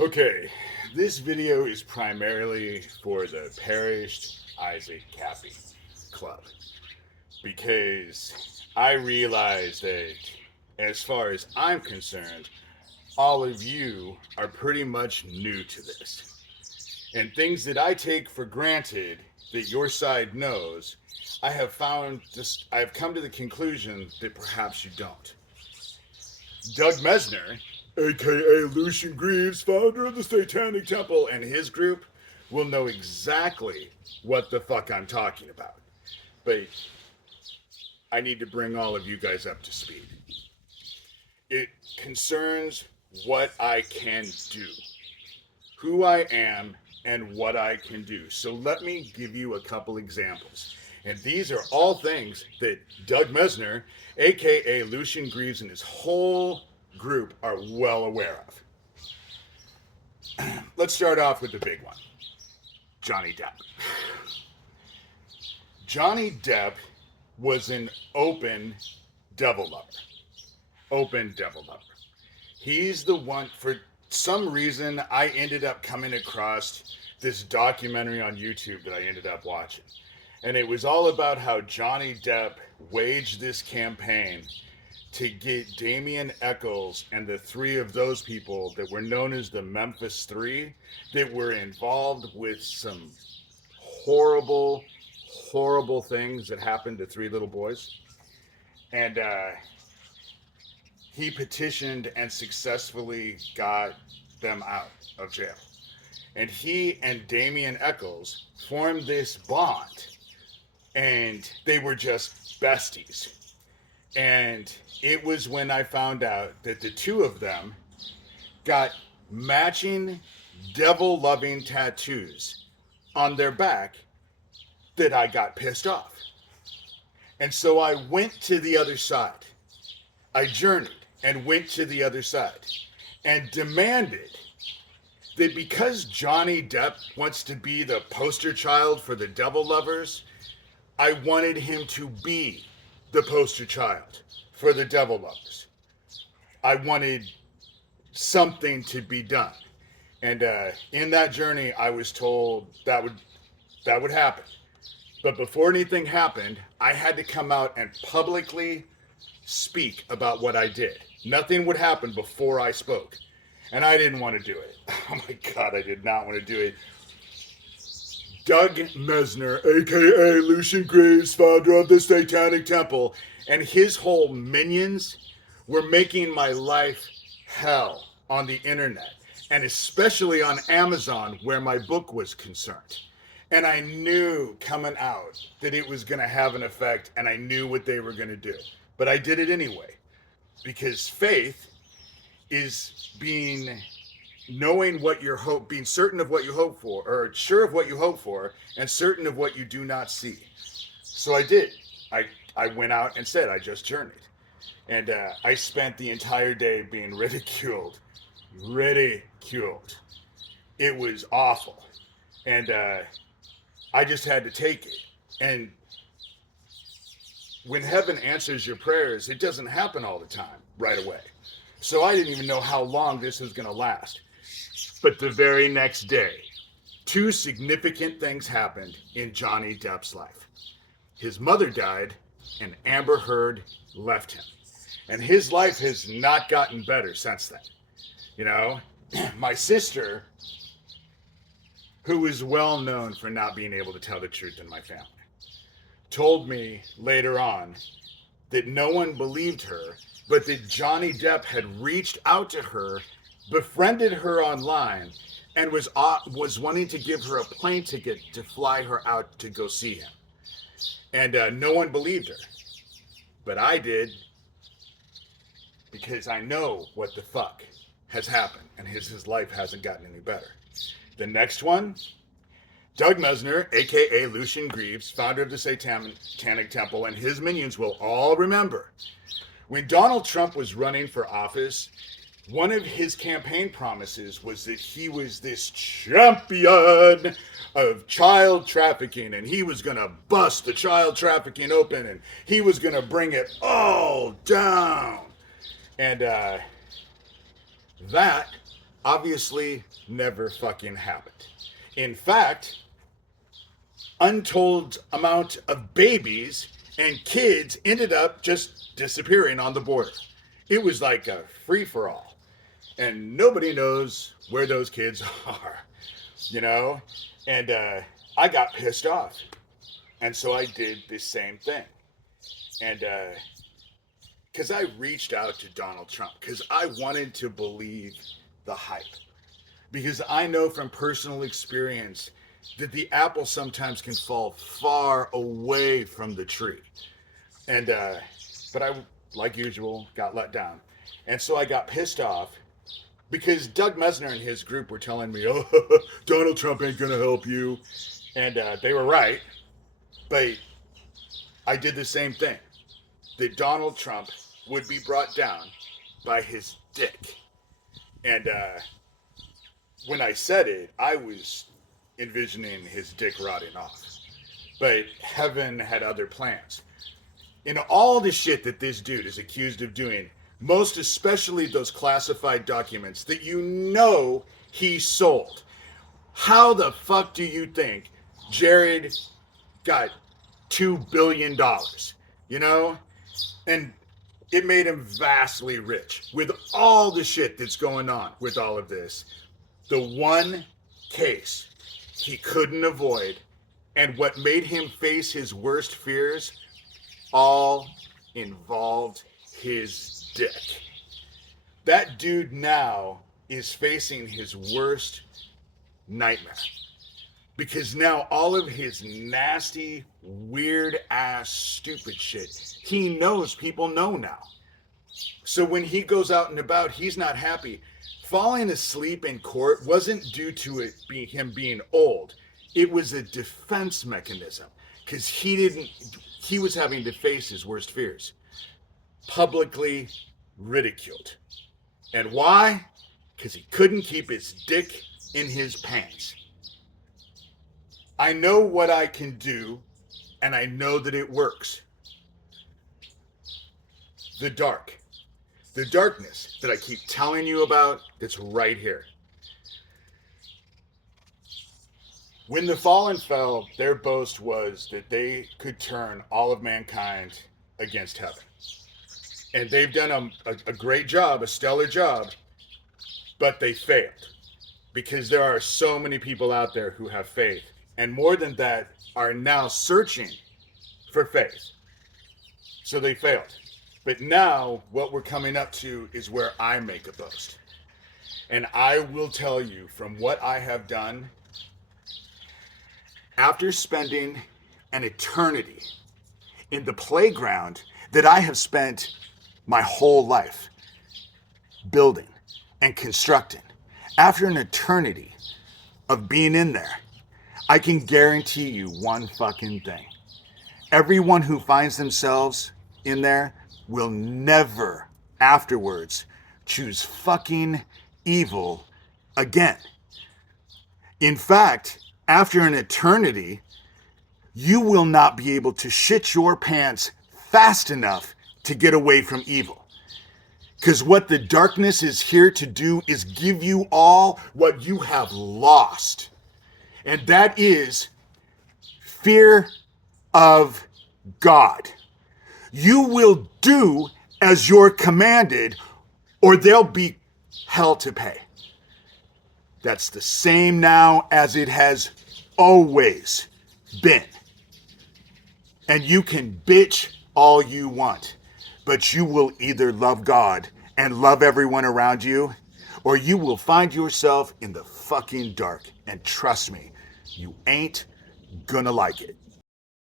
Okay, this video is primarily for the Perished Isaac Kappy Club because I realize that, as far as I'm concerned, all of you are pretty much new to this. And things that I take for granted that your side knows, I have come to the conclusion that perhaps you don't. Doug Mesner, aka Lucian Greaves, founder of the Satanic Temple, and his group will know exactly what the fuck I'm talking about. But I need to bring all of you guys up to speed. It concerns what I can do, who I am, and what I can do. So let me give you a couple examples. And these are all things that Doug Mesner, aka Lucian Greaves, and his whole group are well aware of. Let's start off with the big one, Johnny Depp. Johnny Depp was an open devil lover. Open devil lover. He's the one, for some reason, I ended up coming across this documentary on YouTube that I ended up watching. And it was all about how Johnny Depp waged this campaign to get Damien Eccles and the three of those people that were known as the Memphis Three that were involved with some horrible, horrible things that happened to three little boys. And he petitioned and successfully got them out of jail. And he and Damien Eccles formed this bond, and they were just besties. And it was when I found out that the two of them got matching devil-loving tattoos on their back that I got pissed off. And so I went to the other side. I journeyed and went to the other side and demanded that because Johnny Depp wants to be the poster child for the devil lovers, I wanted him to be the poster child for the devil lovers. I wanted something to be done. And in that journey, I was told that would happen. But before anything happened, I had to come out and publicly speak about what I did. Nothing would happen before I spoke. And I didn't want to do it. Oh my God, I did not want to do it. Doug Mesner, aka Lucian Greaves, founder of the Satanic Temple, and his whole minions were making my life hell on the internet, and especially on Amazon, where my book was concerned. And I knew coming out that it was going to have an effect, and I knew what they were going to do. But I did it anyway, because faith is being certain of what you hope for, or sure of what you hope for, and certain of what you do not see. So I did. I went out and said I just journeyed. And I spent the entire day being ridiculed. Ridiculed. It was awful. And I just had to take it. And when heaven answers your prayers, it doesn't happen all the time right away. So I didn't even know how long this was going to last. But the very next day, two significant things happened in Johnny Depp's life. His mother died, and Amber Heard left him. And his life has not gotten better since then. You know, my sister, who is well known for not being able to tell the truth in my family, told me later on that no one believed her, but that Johnny Depp had reached out to her, befriended her online, and was wanting to give her a plane ticket to fly her out to go see him. And no one believed her. But I did, because I know what the fuck has happened, and his life hasn't gotten any better. The next one, Doug Mesner, aka Lucian Greaves, founder of the Satanic Temple, and his minions will all remember when Donald Trump was running for office. One of his campaign promises was that he was this champion of child trafficking, and he was going to bust the child trafficking open, and he was going to bring it all down. And that obviously never fucking happened. In fact, untold amount of babies and kids ended up just disappearing on the border. It was like a free for all. And nobody knows where those kids are, you know? And I got pissed off. And so I did the same thing. And because I reached out to Donald Trump, because I wanted to believe the hype. Because I know from personal experience that the apple sometimes can fall far away from the tree. And, but I, like usual, got let down. And so I got pissed off because Doug Mesner and his group were telling me, oh, Donald Trump ain't going to help you. And they were right. But I did the same thing. That Donald Trump would be brought down by his dick. And when I said it, I was envisioning his dick rotting off. But heaven had other plans. In all the shit that this dude is accused of doing, most especially those classified documents that you know he sold, how the fuck do you think Jared got $2 billion? You know? And it made him vastly rich with all the shit that's going on with all of this. The one case he couldn't avoid and what made him face his worst fears all involved his dick. That dude now is facing his worst nightmare. Because now all of his nasty, weird ass, stupid shit, he knows people know now. So when he goes out and about, he's not happy. Falling asleep in court wasn't due to him being old. It was a defense mechanism. Because he was having to face his worst fears. Publicly ridiculed. And why? Because he couldn't keep his dick in his pants. I know what I can do, and I know that it works. The dark. The darkness that I keep telling you about, that's right here. When the fallen fell, their boast was that they could turn all of mankind against heaven. And they've done a great job, a stellar job, but they failed. Because there are so many people out there who have faith. And more than that, are now searching for faith. So they failed. But now, what we're coming up to is where I make a boast. And I will tell you from what I have done, after spending an eternity in the playground that I have spent my whole life building and constructing, after an eternity of being in there, I can guarantee you one fucking thing. Everyone who finds themselves in there will never afterwards choose fucking evil again. In fact, after an eternity, you will not be able to shit your pants fast enough to get away from evil. Because what the darkness is here to do is give you all what you have lost. And that is fear of God. You will do as you're commanded, or there'll be hell to pay. That's the same now as it has always been. And you can bitch all you want, but you will either love God and love everyone around you, or you will find yourself in the fucking dark. And trust me, you ain't gonna like it.